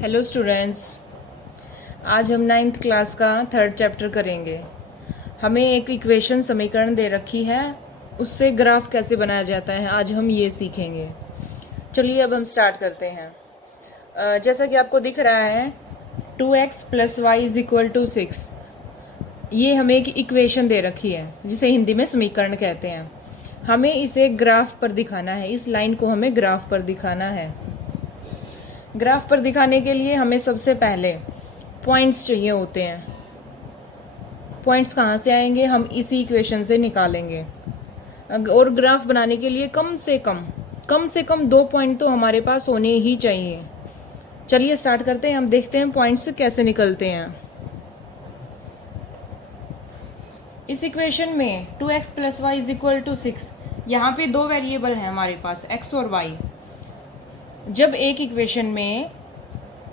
Hello students, आज हम ninth class का थर्ड चैप्टर करेंगे। हमें एक इक्वेशन समीकरण दे रखी है, उससे ग्राफ कैसे बनाया जाता है आज हम ये सीखेंगे। चलिए अब हम स्टार्ट करते हैं। जैसा कि आपको दिख रहा है 2x + y = 6। ये हमें एक इक्वेशन दे रखी है जिसे हिंदी में समीकरण कहते हैं। हमें इसे ग्राफ पर दिखाना है, इस लाइन को हमें ग्राफ पर दिखाना है। ग्राफ पर दिखाने के लिए हमें सबसे पहले पॉइंट्स चाहिए होते हैं। पॉइंट्स कहाँ से आएंगे? हम इसी इक्वेशन से निकालेंगे। और ग्राफ बनाने के लिए कम से कम 2 पॉइंट तो हमारे पास होने ही चाहिए। चलिए स्टार्ट करते हैं। हम देखते हैं पॉइंट्स कैसे निकलते हैं। इस इक्वेशन में 2x + y = 6। यहाँ पे दो वेरिएबल हैं हमारे पास, x और y। जब एक इक्वेशन में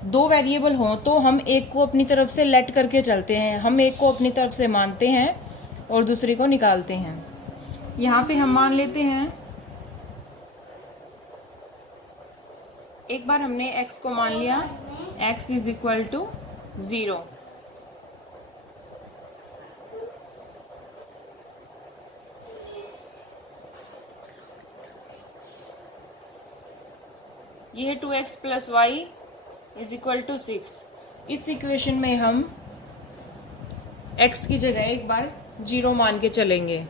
दो वेरिएबल हों तो हम एक को अपनी तरफ से लेट करके चलते हैं, हम एक को अपनी तरफ से मानते हैं और दूसरे को निकालते हैं। यहाँ पे हम मान लेते हैं, एक बार हमने x को मान लिया, x = 0। ये है 2x + y = 6। इस इक्वेशन में हम x की जगह एक बार 0 मान के चलेंगे।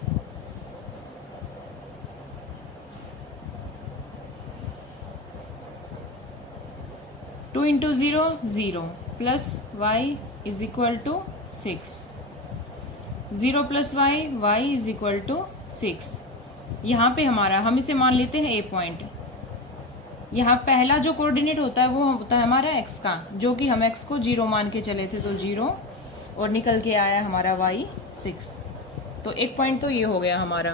Two into 0 0 + y = 6। 0 + y = 6। यहाँ पे हम इसे मान लेते हैं a पॉइंट। यहाँ पहला जो कोऑर्डिनेट होता है वो होता है हमारा x का, जो कि हम x को 0 मान के चले थे, तो 0 और निकल के आया हमारा y 6। तो एक पॉइंट तो ये हो गया हमारा।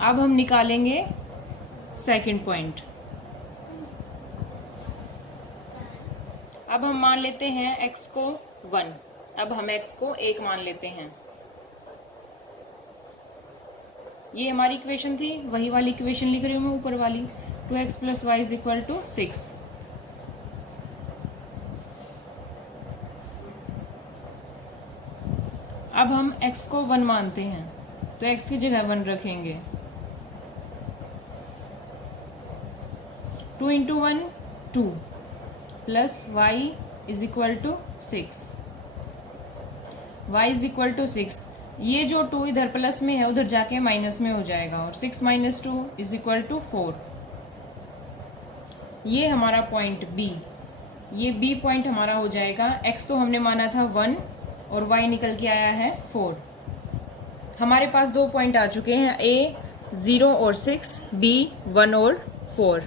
अब हम निकालेंगे सेकंड पॉइंट। अब हम मान लेते हैं x को 1। अब हम x को 1 मान लेते हैं। ये हमारी इक्वेशन थी, वही वाली इक्वेशन लिख रही हूँ मैं ऊपर वाली, 2x + y = 6। अब हम x को 1 मानते हैं तो x की जगह 1 रखेंगे। 2 × 1 2 + y = 6। y = 6। ये जो 2 इधर प्लस में है उधर जाके माइनस में हो जाएगा, और 6 - 2 = 4। ये हमारा पॉइंट B, ये B पॉइंट हमारा हो जाएगा। x तो हमने माना था 1 और y निकल के आया है 4। हमारे पास दो पॉइंट आ चुके हैं, A 0 और 6, B 1 और 4।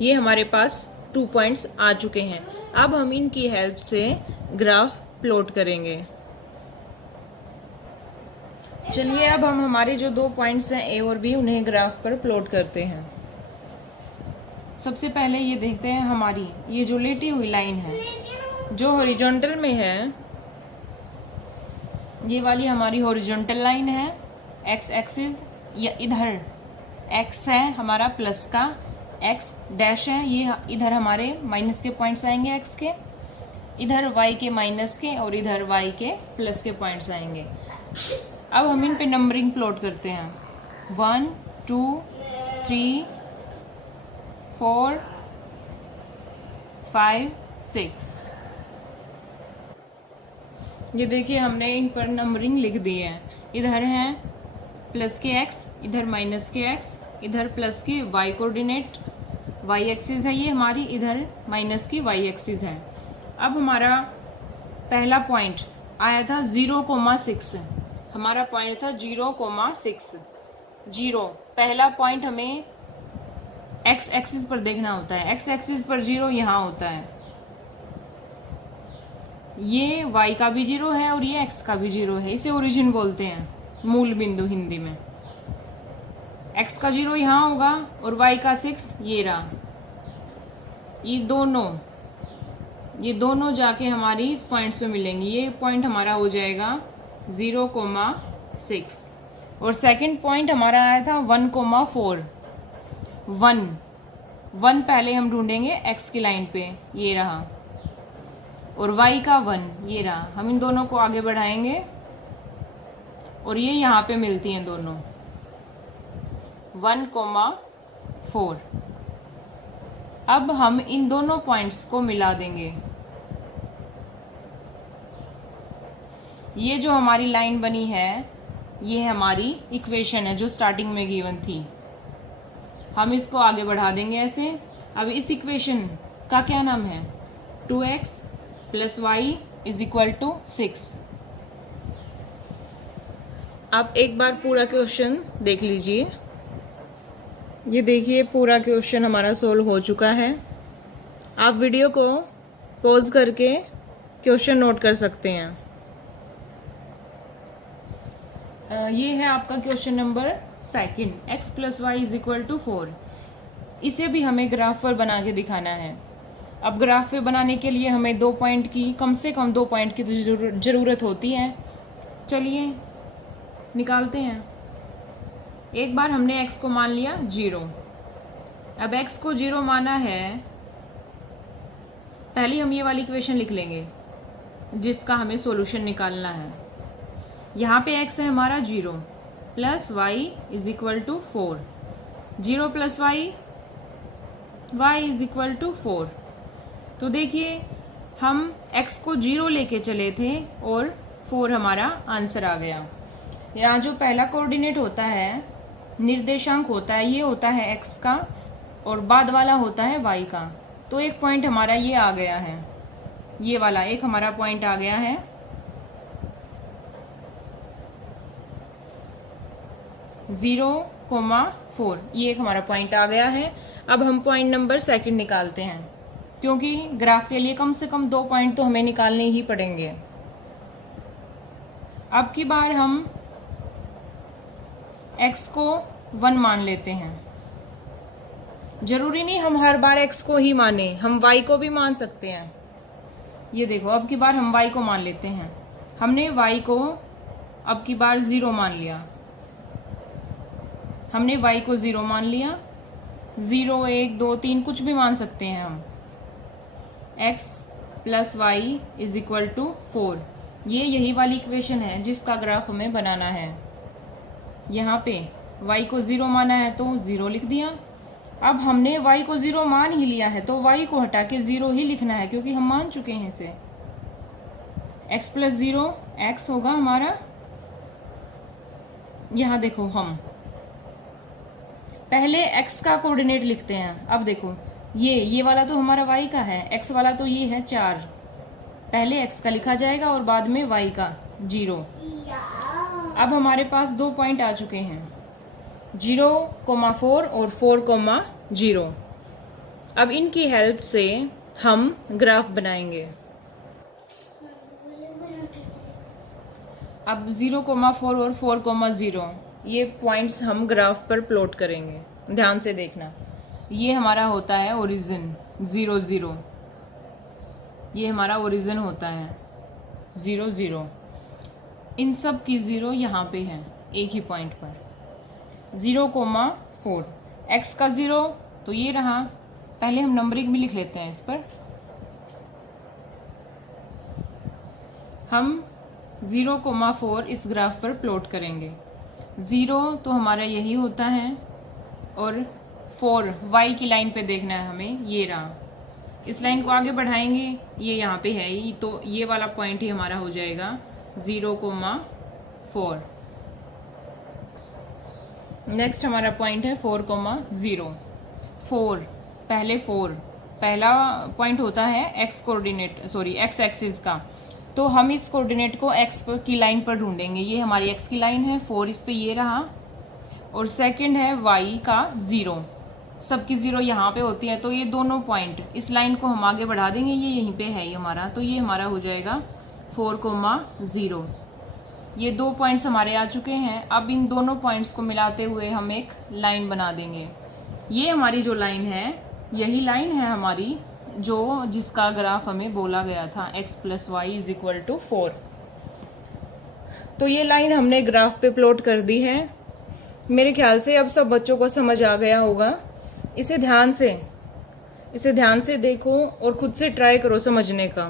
ये हमारे पास 2 पॉइंट्स आ चुके हैं। अब हम इनकी हेल्प से ग्राफ प्लॉट करेंगे। चलिए अब हम हमारे जो 2 पॉइंट्स हैं A और B, उन्हें ग्राफ पर प्लॉट करते हैं। सबसे पहले ये देखते हैं, हमारी ये जो लेटी हुई लाइन है जो हॉरिजॉन्टल में है, ये वाली हमारी हॉरिजॉन्टल लाइन है। x एक्सिस, या इधर x है हमारा प्लस का, x डैश है, ये इधर हमारे माइनस के पॉइंट्स आएंगे x के, इधर y के माइनस के और इधर y के प्लस के पॉइंट्स आएंगे। अब हम इन पे नंबरिंग प्लॉट करते हैं, 1 2 3 4 5 6। ये देखिए हमने इन पर नंबरिंग लिख दी है। इधर है प्लस के x, इधर माइनस के x, इधर प्लस की y कोऑर्डिनेट, y एक्सिस है ये हमारी, इधर माइनस की y एक्सिस है। अब हमारा पहला पॉइंट आया था 0,6। हमारा पॉइंट था 0,6। 0 पहला पॉइंट हमें x एक्सिस पर देखना होता है। x एक्सिस पर 0 यहाँ होता है। ये y का भी 0 है और ये x का भी 0 है। इसे ओरिजिन बोलते हैं, मूल बिंदु हिंदी में। x का 0 यहाँ होगा और y का 6 ये रहा। ये दोनों जाके हमारी इस पॉइंट्स पे मिलेंगे। ये पॉइंट हमारा हो जाएगा 0,6 और सेकंड पॉइंट हमारा आया था 1,4। 1 पहले हम ढूंढेंगे x की लाइन पे, ये रहा, और y का 1 ये रहा। हम इन दोनों को आगे बढ़ाएंगे और ये यहाँ पे मिलती हैं दोनों, 1,4। अब हम इन दोनों पॉइंट्स को मिला देंगे। ये जो हमारी लाइन बनी है, ये हमारी इक्वेशन है जो स्टार्टिंग में गिवन थी। हम इसको आगे बढ़ा देंगे ऐसे। अब इस इक्वेशन का क्या नाम है? 2x + y = 6। आप एक बार पूरा क्वेश्चन देख लीजिए। ये देखिए पूरा क्वेश्चन हमारा सोल्व हो चुका है। आप वीडियो को पॉज करके क्वेश्चन नोट कर सकते हैं। ये है आपका क्वेश्चन नंबर 2, x + y = 4। इसे भी हमें ग्राफ पर बना के दिखाना है। अब ग्राफ पे बनाने के लिए हमें 2 पॉइंट की, कम से कम 2 पॉइंट की तो ज़रूरत होती है। चलिए निकालते हैं। एक बार हमने x को मान लिया 0। अब x को 0 माना है, पहले हम ये वाली इक्वेशन लिख लेंगे जिसका हमें सॉल्यूशन निकालना है। यहाँ पे x है हमारा 0 + y = 4। 0 + y = 4। तो देखिए हम x को 0 लेके चले थे और 4 हमारा आंसर आ गया। यहाँ जो पहला कोऑर्डिनेट होता है, निर्देशांक होता है, ये होता है x का और बाद वाला होता है y का। तो एक पॉइंट हमारा ये आ गया है, ये वाला एक हमारा पॉइंट आ गया है। 0,4 ये एक हमारा पॉइंट आ गया है। अब हम पॉइंट नंबर 2 निकालते हैं, क्योंकि ग्राफ के लिए कम से कम 2 पॉइंट तो हमें निकालने ही पड़ेंगे। अब की बार हम x को 1 मान लेते हैं। जरूरी नहीं हम हर बार x को ही माने, हम y को भी मान सकते हैं। ये देखो अब की बार हम y को मान लेते हैं। हमने y को अब की बार 0 मान लिया। हमने y को 0 मान लिया। 0, 1, 2, 3 कुछ भी मान सकते हैं हम। x + y = 4। ये यही वाली इक्वेशन है जिसका ग्राफ हमें बनाना है। यहाँ पे y को 0 माना है तो 0 लिख दिया। अब हमने y को 0 मान ही लिया है तो y को हटा के 0 ही लिखना है, क्योंकि हम मान चुके हैं इसे। x + 0 x होगा हमारा। यहाँ देखो हम पहले x का कोऑर्डिनेट लिखते हैं। अब देखो ये वाला तो हमारा y का है, x वाला तो ये है 4। पहले x का लिखा जाएगा और बाद में y का 0। अब हमारे पास 2 पॉइंट आ चुके हैं, 0,4 और 4,0। अब इनकी हेल्प से हम ग्राफ बनाएंगे। अब 0,4 और 4,0 ये पॉइंट्स हम ग्राफ पर प्लॉट करेंगे। ध्यान से देखना, ये हमारा होता है ओरिजिन 0, 0। ये हमारा ओरिजिन होता है 0, 0। इन सब की 0 यहाँ पे है एक ही पॉइंट पर। 0,4 x का 0 तो ये रहा। पहले हम नंबरिंग भी लिख लेते हैं इस पर। हम 0,4 इस ग्राफ पर प्लॉट करेंगे। 0 तो हमारा यही होता है और 4 y की लाइन पे देखना है हमें, ये रहा। इस लाइन को आगे बढ़ाएंगे, ये यहाँ पे है ही, तो ये वाला पॉइंट ही हमारा हो जाएगा 0,4। नेक्स्ट हमारा पॉइंट है 4,0। 4 पहले 4 पहला पॉइंट होता है x coordinate, sorry x axis का। तो हम इस कोऑर्डिनेट को x की लाइन पर ढूंढेंगे। ये हमारी x की लाइन है, 4 इस पे ये रहा। और सेकंड है y का 0, सबकी 0 यहाँ पे होती है। तो ये दोनों पॉइंट, इस लाइन को हम आगे बढ़ा देंगे, ये यहीं पे है ही हमारा। तो ये हमारा हो जाएगा 4,0। ये 2 पॉइंट्स हमारे आ चुके हैं। अब इन दोनों पॉइंट्स को मिलाते हुए हम एक लाइन बना देंगे। ये हमारी जो लाइन है, यही लाइन है हमारी जिसका ग्राफ हमें बोला गया था x + y = 4। तो ये लाइन हमने ग्राफ पे प्लॉट कर दी है। मेरे ख्याल से अब सब बच्चों को समझ आ गया होगा। इसे ध्यान से इसे ध्यान से देखो और खुद से ट्राई करो समझने का,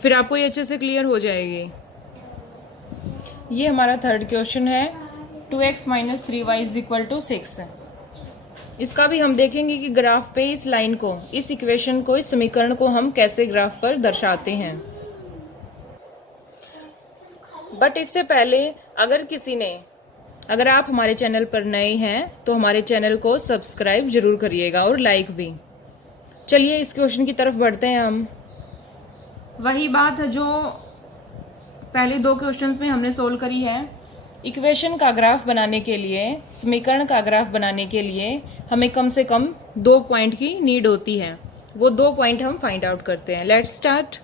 फिर आपको ये अच्छे से क्लियर हो जाएगी। ये हमारा थर्ड क्वेश्चन है, 2x minus 3y is equal to 6। इसका भी हम देखेंगे कि ग्राफ पे इस लाइन को, इस इक्वेशन को, इस समीकरण को हम कैसे ग्राफ पर दर्शाते हैं। बट इससे पहले अगर आप हमारे चैनल पर नए हैं तो हमारे चैनल को सब्सक्राइब जरूर करिएगा और लाइक भी। चलिए इस क्वेश्चन की तरफ बढ़ते हैं हम। वही बात है जो पहले दो क्वेश्चंस में हमने सोल्व करी है। इक्वेशन का ग्राफ बनाने के लिए, समीकरण का ग्राफ बनाने के लिए हमें कम से कम 2 पॉइंट की नीड होती है। वो 2 पॉइंट हम फाइंड आउट करते हैं। Let's start.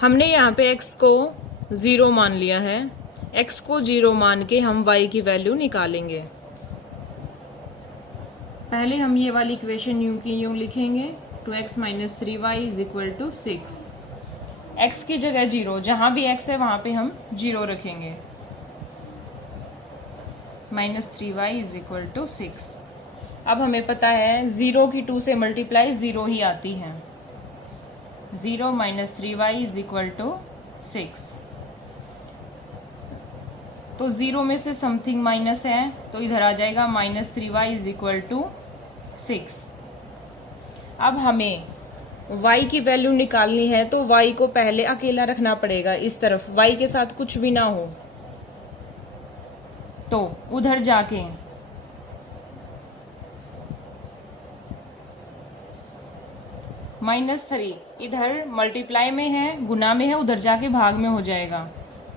हमने यहाँ पे x को 0 मान लिया है। x को 0 मान के हम y की वैल्यू निकालेंगे। पहले हम ये वाली इक्वेशन यूं की यूं लिखेंगे, 2x minus 3y is equal to 6। x की जगह 0, जहां भी x है वहां पे हम 0 रखेंगे। Minus 3y is equal to 6। अब हमें पता है 0 की 2 से मल्टीप्लाई 0 ही आती है। 0 minus 3y is equal to 6। तो 0 में से समथिंग माइनस है तो इधर आ जाएगा minus 3y is equal to 6। अब हमें y की वैल्यू निकालनी है तो y को पहले अकेला रखना पड़ेगा इस तरफ, y के साथ कुछ भी ना हो। तो उधर जाके -3 इधर मल्टीप्लाई में है, गुना में है, उधर जाके भाग में हो जाएगा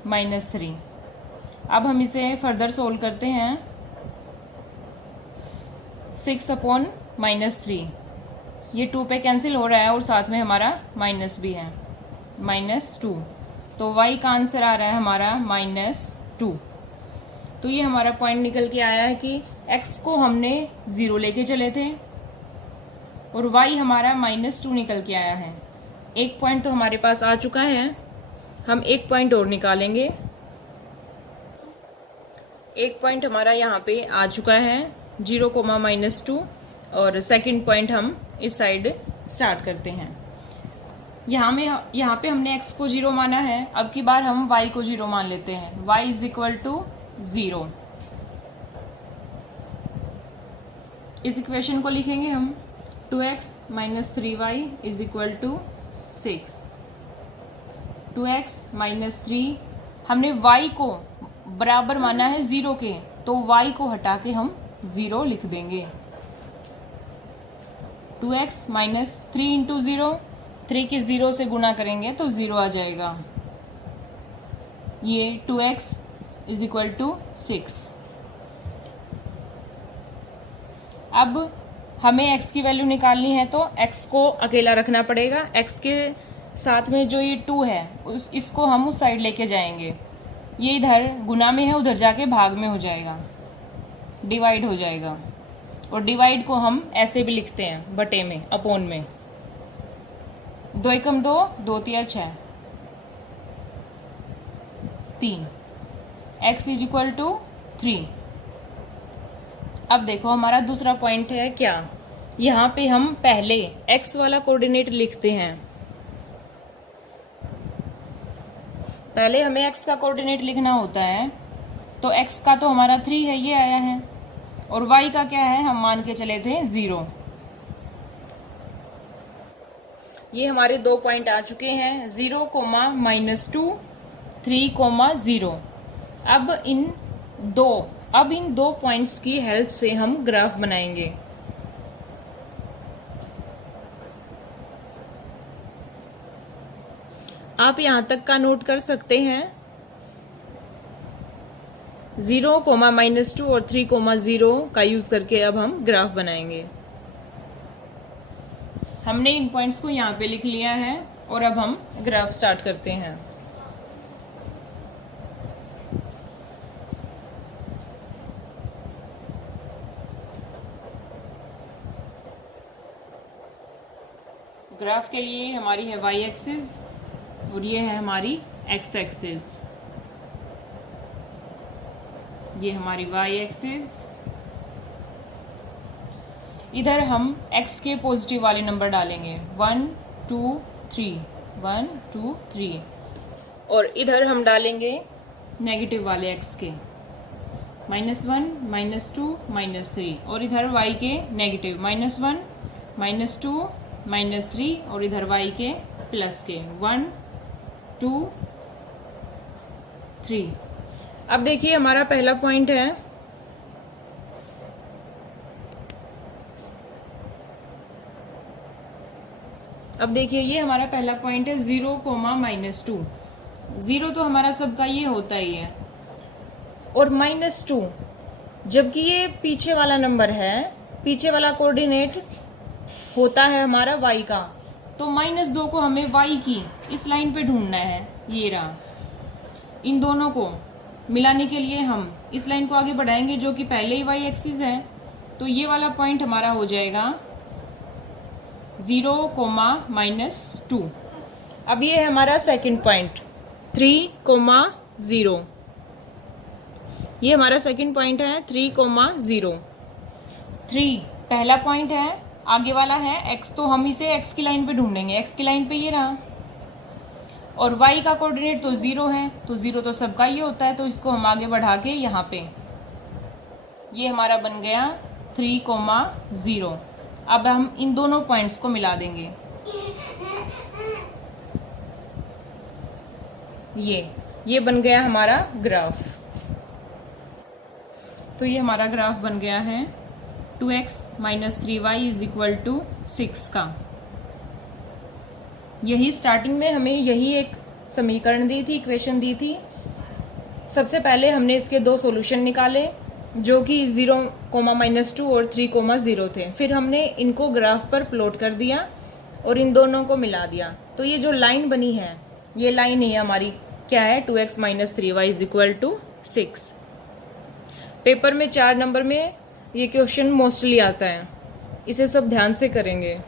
-3। अब हम इसे फर्दर सोल्व करते हैं। 6 अपॉन -3, ये 2 पे कैंसिल हो रहा है और साथ में हमारा माइनस भी है, -2। तो y का आंसर आ रहा है हमारा -2। तो ये हमारा पॉइंट निकल के आया है कि x को हमने 0 लेके चले थे और y हमारा -2 निकल के आया है। एक पॉइंट तो हमारे पास आ चुका है, हम एक पॉइंट और निकालेंगे। एक पॉइंट हमारा यहाँ पे आ चुका है 0, -2, और सेकंड पॉइंट हम इस साइड स्टार्ट करते हैं। यहाँ पे हमने x को 0 माना है, अब की बार हम y को 0 मान लेते हैं। y is equal to 0। इस इक्वेशन को लिखेंगे हम 2x minus 3y is equal to 6। 2x minus 3, हमने y को बराबर माना है 0 के, तो y को हटा के हम 0 लिख देंगे। 2x माइनस 3 इंटू 0, 3 के 0 से गुना करेंगे तो 0 आ जाएगा। ये 2x इज इक्वल टू 6। अब हमें x की वैल्यू निकालनी है तो x को अकेला रखना पड़ेगा। x के साथ में जो ये 2 है इसको हम उस साइड लेके जाएंगे। ये इधर गुना में है, उधर जाके भाग में हो जाएगा, डिवाइड हो जाएगा। और डिवाइड को हम ऐसे भी लिखते हैं, बटे में, अपोन में। 2 एकम 2, 2 तिया 6, 3। x is equal to 3। अब देखो हमारा दूसरा पॉइंट है क्या, यहाँ पे हम पहले x वाला कोऑर्डिनेट लिखते हैं। पहले हमें x का कोऑर्डिनेट लिखना होता है, तो x का तो हमारा 3 है, ये आया है, और y का क्या है, हम मान के चले थे 0। ये हमारे 2 पॉइंट आ चुके हैं, 0, -2, 3, 0। अब इन दो पॉइंट्स की हेल्प से हम ग्राफ बनाएंगे। आप यहां तक का नोट कर सकते हैं। 0, -2 और 3, 0 का यूज करके अब हम ग्राफ बनाएंगे। हमने इन पॉइंट्स को यहाँ पे लिख लिया है और अब हम ग्राफ स्टार्ट करते हैं। ग्राफ के लिए हमारी है y एक्सिस और ये है हमारी x एक्सिस। ये हमारी y एक्सिस, इधर हम x के पॉजिटिव वाले नंबर डालेंगे 1 2 3 1 2 3 और इधर हम डालेंगे नेगेटिव वाले x के -1 -2 -3 और इधर y के नेगेटिव -1 -2 -3 और इधर y के प्लस के 1 2 3। अब देखिए हमारा पहला पॉइंट है अब देखिए ये हमारा पहला पॉइंट है 0, -2। 0 तो हमारा सबका ये होता ही है और -2 जबकि ये पीछे वाला नंबर है, पीछे वाला कोऑर्डिनेट होता है हमारा y का, तो -2 को हमें y की इस लाइन पे ढूंढना है। ये रहा, इन दोनों को मिलाने के लिए हम इस लाइन को आगे बढ़ाएंगे जो कि पहले ही y एक्सिस है, तो ये वाला पॉइंट हमारा हो जाएगा 0, -2। अब ये है हमारा सेकंड पॉइंट 3, 0। ये हमारा सेकंड पॉइंट है 3, 0। 3 पहला पॉइंट है, आगे वाला है x, तो हम इसे x की लाइन पे ढूंढेंगे। x की लाइन पे ये रहा और y का कोऑर्डिनेट तो 0 है, तो 0 तो सबका ये होता है, तो इसको हम आगे बढ़ा के यहाँ पे ये हमारा बन गया 3, 0। अब हम इन दोनों पॉइंट्स को मिला देंगे। ये बन गया हमारा ग्राफ। तो ये हमारा ग्राफ बन गया है 2x - 3y = 6 का। यही स्टार्टिंग में हमें यही एक समीकरण दी थी, इक्वेशन दी थी। सबसे पहले हमने इसके दो सॉल्यूशन निकाले जो कि 0, -2 और 3, 0 थे। फिर हमने इनको ग्राफ पर प्लॉट कर दिया और इन दोनों को मिला दिया। तो ये जो लाइन बनी है, ये लाइन ही हमारी क्या है 2x - 3y = 6। पेपर में 4 नंबर में ये क्वेश्चन मोस्टली आता है, इसे सब ध्यान से करेंगे।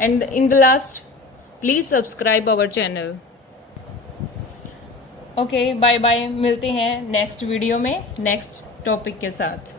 And in the last please subscribe our channel. Okay, bye bye, मिलते हैं नेक्स्ट वीडियो में नेक्स्ट टॉपिक के साथ।